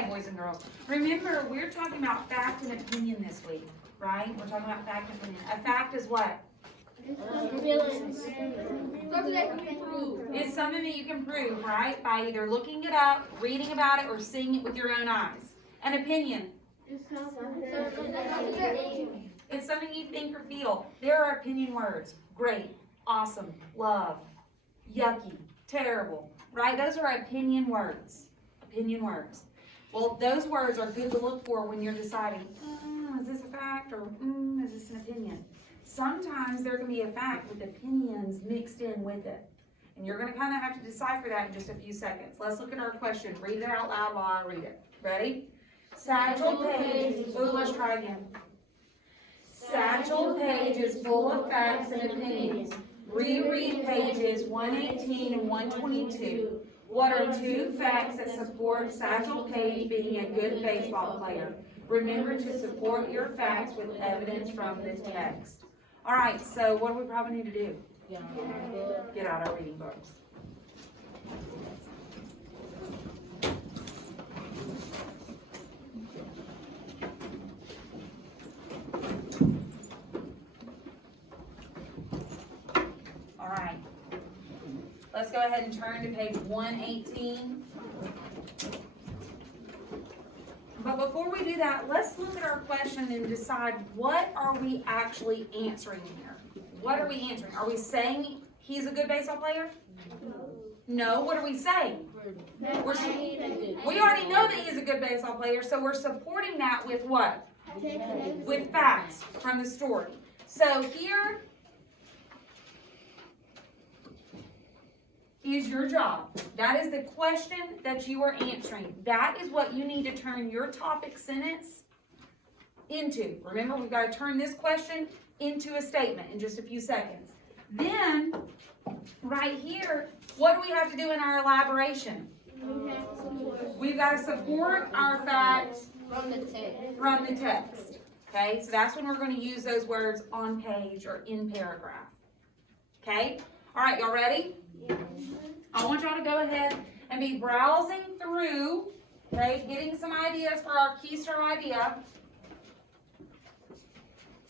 Okay, boys and girls. Remember, we're talking about fact and opinion this week, right? We're talking about fact and opinion. A fact is what? Something that can be proved. It's something that you can prove, right? By either looking it up, reading about it, or seeing it with your own eyes. An opinion. It's something you think or feel. There are opinion words. Great, awesome, love, yucky, terrible, right? Those are opinion words. Opinion words. Well, those words are good to look for when you're deciding, is this a fact or is this an opinion? Sometimes there can be a fact with opinions mixed in with it. And you're going to kind of have to decipher that in just a few seconds. Let's look at our question. Read it out loud while I read it. Ready? Satchel Paige. Ooh, let's try again. Satchel Paige is full of facts and opinions. Reread pages 118 and 122. What are two facts that support Satchel Paige being a good baseball player? Remember to support your facts with evidence from this text. All right, so what do we probably need to do? Get out our reading books. All right. Let's go ahead and turn to page 118. But before we do that, let's look at our question and decide what are we actually answering here? What are we answering? Are we saying he's a good baseball player? No. What are we saying? We already know that he's a good baseball player, so we're supporting that with what? With facts from the story. So here is your job. That is the question that you are answering. That is what you need to turn your topic sentence into. Remember, we've got to turn this question into a statement in just a few seconds. Then, right here, what do we have to do in our elaboration? We've got to support our facts From the text. from the text. Okay, so that's when we're going to use those words on page or in paragraph. Okay? All right, y'all ready? I want y'all to go ahead and be browsing through, okay, getting some ideas for our keystone idea.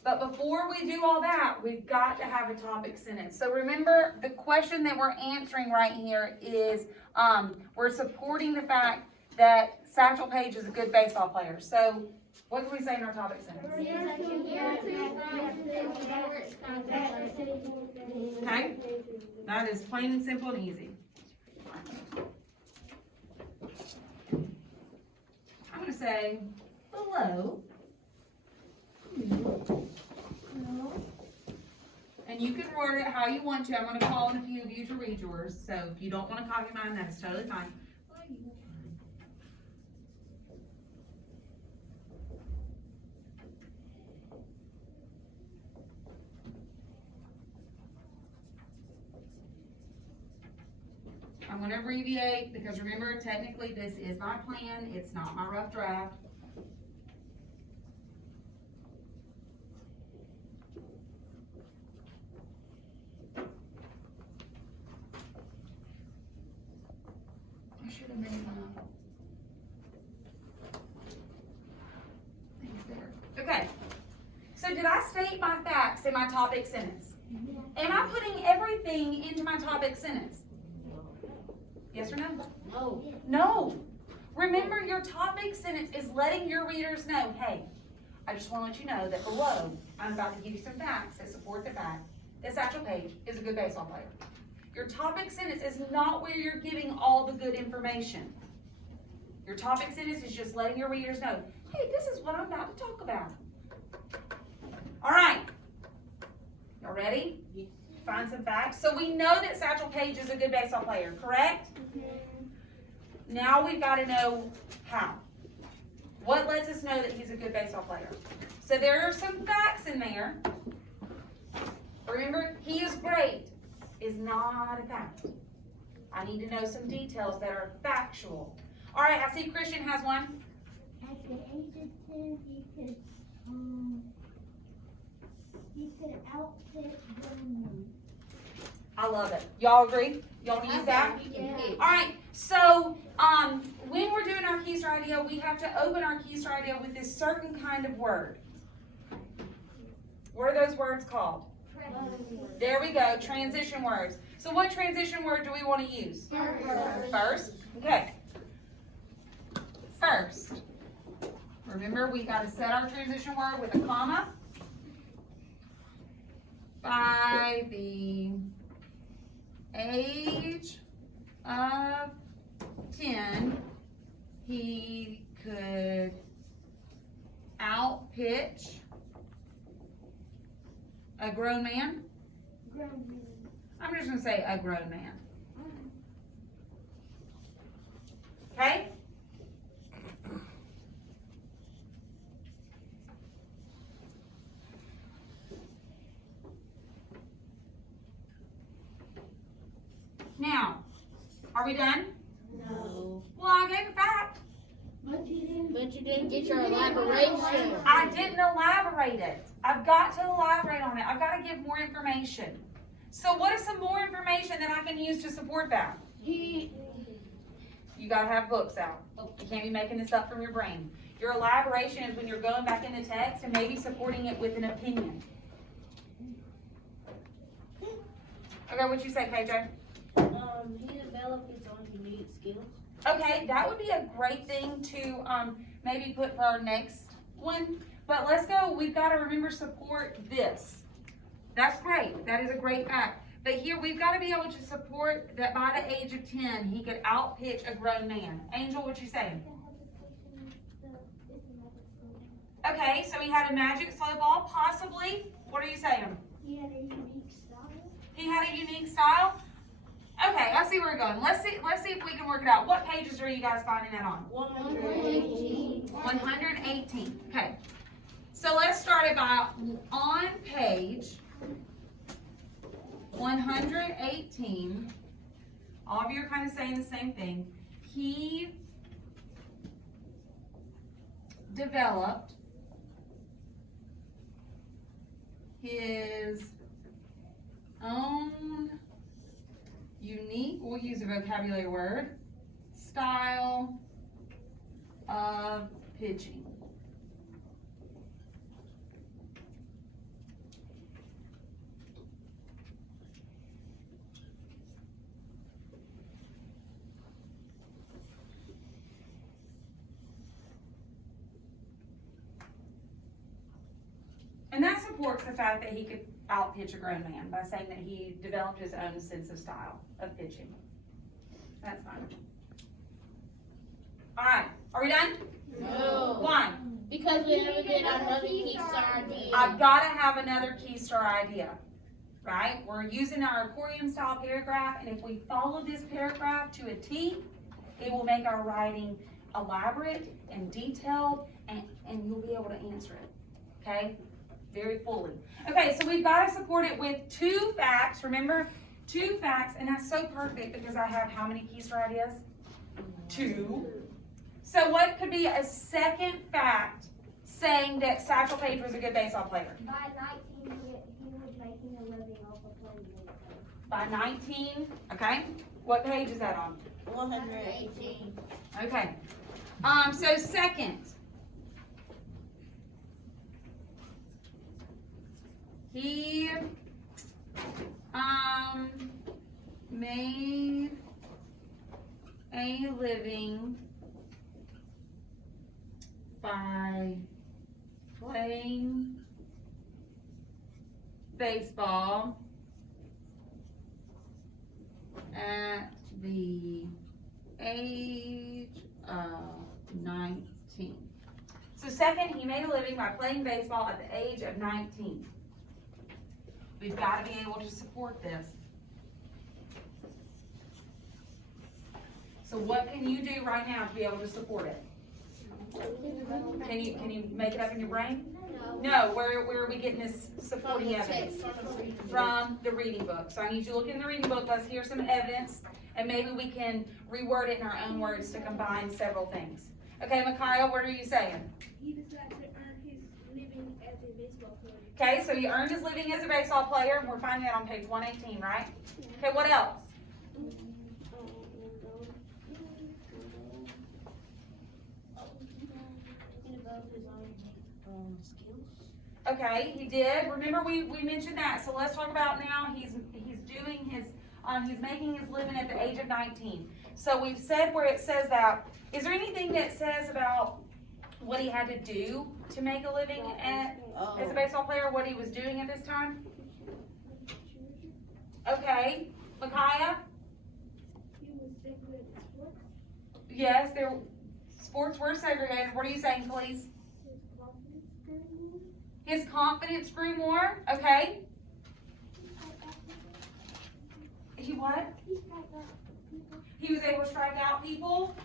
But before we do all that, we've got to have a topic sentence. So remember, the question that we're answering right here is, we're supporting the fact that Satchel Paige is a good baseball player. So what can we say in our topic sentence? Okay, that is plain and simple and easy. I'm going to say below. And you can word it how you want to. I'm going to call on a few of you to read yours. So if you don't want to copy mine, that's totally fine. I'm going to abbreviate because remember, technically this is my plan. It's not my rough draft. I should have made my things there. Okay. So did I state my facts in my topic sentence? Am I putting everything into my topic sentence? Yes or no? No. No. Remember, your topic sentence is letting your readers know, hey, I just want to let you know that below, I'm about to give you some facts that support the fact that Satchel Paige is a good baseball player. Your topic sentence is not where you're giving all the good information. Your topic sentence is just letting your readers know, hey, this is what I'm about to talk about. All right. Y'all ready? Find some facts. So we know that Satchel Paige is a good baseball player, correct? Now we've got to know how. What lets us know that he's a good baseball player? So there are some facts in there. Remember, he is great is not a fact. I need to know some details that are factual. All right, I see Christian has one. At the age of 10, he could outfit Burnham. I love it. Y'all agree? Y'all wanna use that? Alright, so, when we're doing our Keystar idea, we have to open our Keystar idea with this certain kind of word. What are those words called? There we go, transition words. So what transition word do we want to use? First? Okay. First. Remember, we got to set our transition word with a comma. By the age of 10, he could outpitch a grown man. I'm just gonna say a grown man. Okay? Now, are we done? No. Well, I gave a fact. But you didn't get your elaboration. I didn't elaborate it. I've got to elaborate on it. I've got to give more information. So what is some more information that I can use to support that? You got to have books out. You can't be making this up from your brain. Your elaboration is when you're going back in the text and maybe supporting it with an opinion. Okay, what'd you say, KJ? He developed his own unique skills. Okay, that would be a great thing to maybe put for our next one. But let's go. We've got to remember support this. That's great. That is a great fact. But here we've got to be able to support that by the age of 10, he could outpitch a grown man. Angel, what you saying? Okay, so he had a magic slow ball, possibly. What are you saying? He had a unique style. He had a unique style? Okay, I see where we're going. Let's see if we can work it out. What pages are you guys finding that on? 118. 118. Okay. So let's start it by on page 118. All of you are kind of saying the same thing. He developed his own unique, we'll use a vocabulary word, style of pitching. And that supports the fact that he could outpitch a grown man by saying that he developed his own sense of style of pitching. That's fine. All right, are we done? No. Why? Because we never did another Keystar idea. I've got to have another Keystar idea, right? We're using our accordion style paragraph, and if we follow this paragraph to a T, it will make our writing elaborate and detailed, and you'll be able to answer it, okay? Very fully. Okay, so we've got to support it with 2 facts. Remember, 2 facts, and that's so perfect because I have how many Keystar ideas? 2. So what could be a second fact saying that Satchel Paige was a good baseball player? By 19, he was making a living off of playing baseball. By 19, okay? What page is that on? 118. Okay. So second. He made a living by playing baseball at the age of 19. So second, he made a living by playing baseball at the age of 19. We've got to be able to support this. So what can you do right now to be able to support it? Can you make it up in your brain? No. Where are we getting this supporting evidence? From the reading book. So I need you to look in the reading book. Let's hear some evidence, and maybe we can reword it in our own words to combine several things. Okay, Micaiah, what are you saying? He decided to earn his living as a baseball player. Okay, so he earned his living as a baseball player, and we're finding that on page 118, right? Okay, what else? He developed his own skills. Okay, he did. Remember we mentioned that. So let's talk about now. He's doing his he's making his living at the age of 19. So we've said where it says that. Is there anything that says about what he had to do to make a living as a baseball player? What he was doing at this time? Okay, Micaiah. He was segregated sports. Yes, sports were segregated. What are you saying, please? His confidence grew more. His confidence grew more. Okay. He what? He strike out people. He was able to strike out people.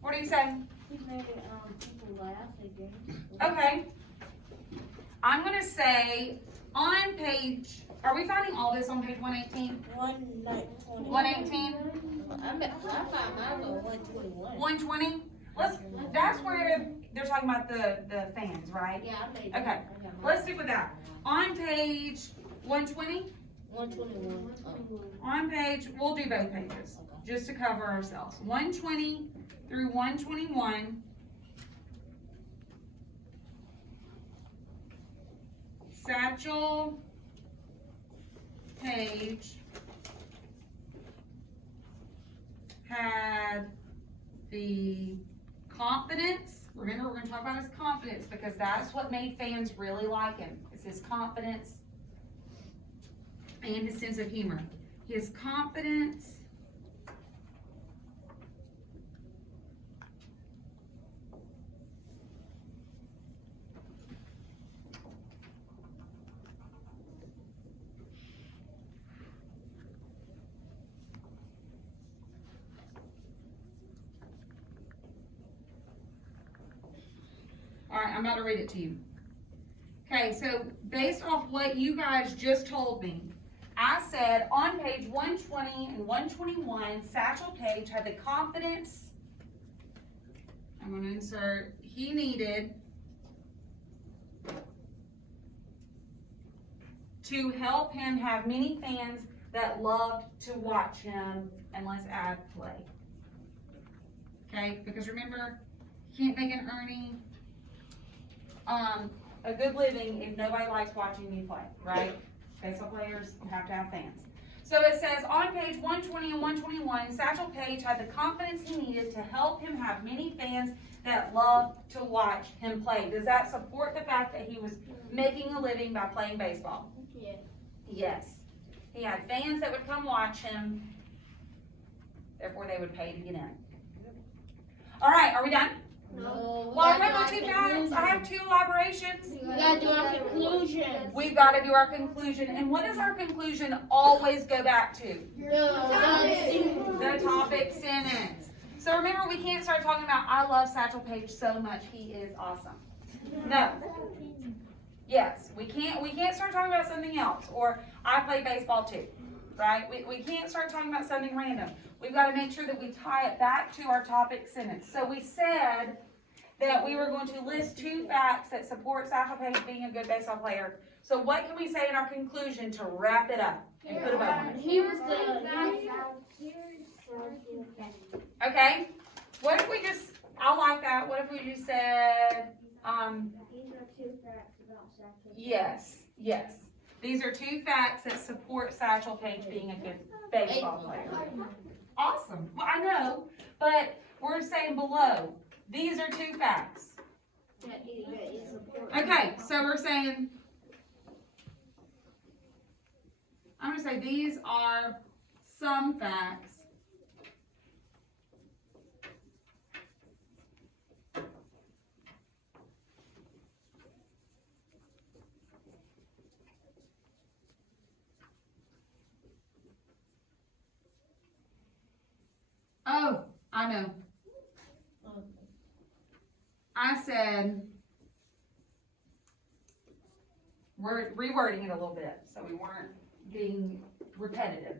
What are you saying? He made people laugh at games. Okay. I'm gonna say on page, are we finding all this on page 118? 118? I found mine on 121. 120? That's where they're talking about the fans, right? Yeah, I made Okay. I got mine. Let's stick with that. On page 120? 121. On page, we'll do both pages, just to cover ourselves. 120 through 121. Satchel Paige had the confidence. Remember, we're going to talk about his confidence because that's what made fans really like him. It's his confidence and his sense of humor. His confidence All right, I'm about to read it to you. Okay, so based off what you guys just told me, I said on page 120 and 121, Satchel Paige had the confidence, I'm going to insert, he needed to help him have many fans that loved to watch him, and let's add play. Okay, because remember, you can't make an earning, a good living if nobody likes watching you play, right? Baseball players have to have fans. So it says on page 120 and 121, Satchel Paige had the confidence he needed to help him have many fans that love to watch him play. Does that support the fact that he was making a living by playing baseball? Yeah. Yes. He had fans that would come watch him, therefore they would pay to get in. All right, are we done? No. Well, remember two facts. I have two elaborations. We gotta do our conclusion. We've got to do our conclusion. And what does our conclusion always go back to? The topic sentence. So remember, we can't start talking about, I love Satchel Paige so much, he is awesome. No. Yes, we can't start talking about something else. Or, I play baseball too. Right? We can't start talking about something random. We've got to make sure that we tie it back to our topic sentence. So we said that we were going to list two facts that support Satchel Paige being a good baseball player. So what can we say in our conclusion to wrap it up and put a bow on it? Here's Okay? What if we just, I like that, what if we just said, These are two facts about Satchel. yes. These are two facts that support Satchel Paige being a good baseball player. Awesome. Well, I know, but we're saying below, these are two facts. Okay, so we're saying, I'm going to say these are some facts Oh, I know. I said, we're rewording it a little bit so we weren't being repetitive.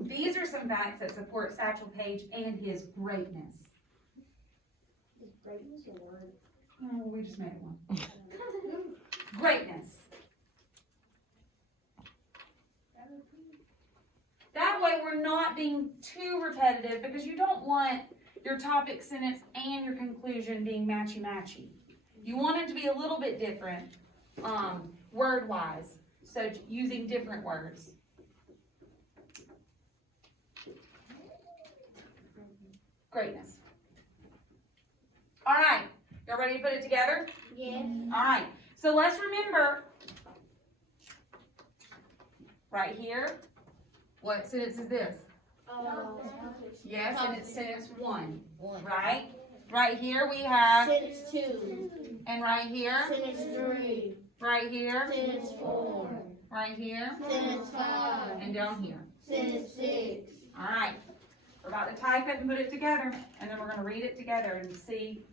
These are some facts that support Satchel Paige and his greatness. Is greatness a word? Oh, we just made it one. Greatness. That way we're not being too repetitive because you don't want your topic sentence and your conclusion being matchy-matchy. You want it to be a little bit different, word-wise. So using different words. Greatness. All right, y'all ready to put it together? Yes. All right, so let's remember, right here, what sentence is this? Yes, and it's sentence one, right? Right here we have, Sentence 2. and right here, Sentence 3. right here, Sentence 4. right here, Sentence 5. and down here. Sentence 6. All right, we're about to type it and put it together, and then we're gonna read it together and see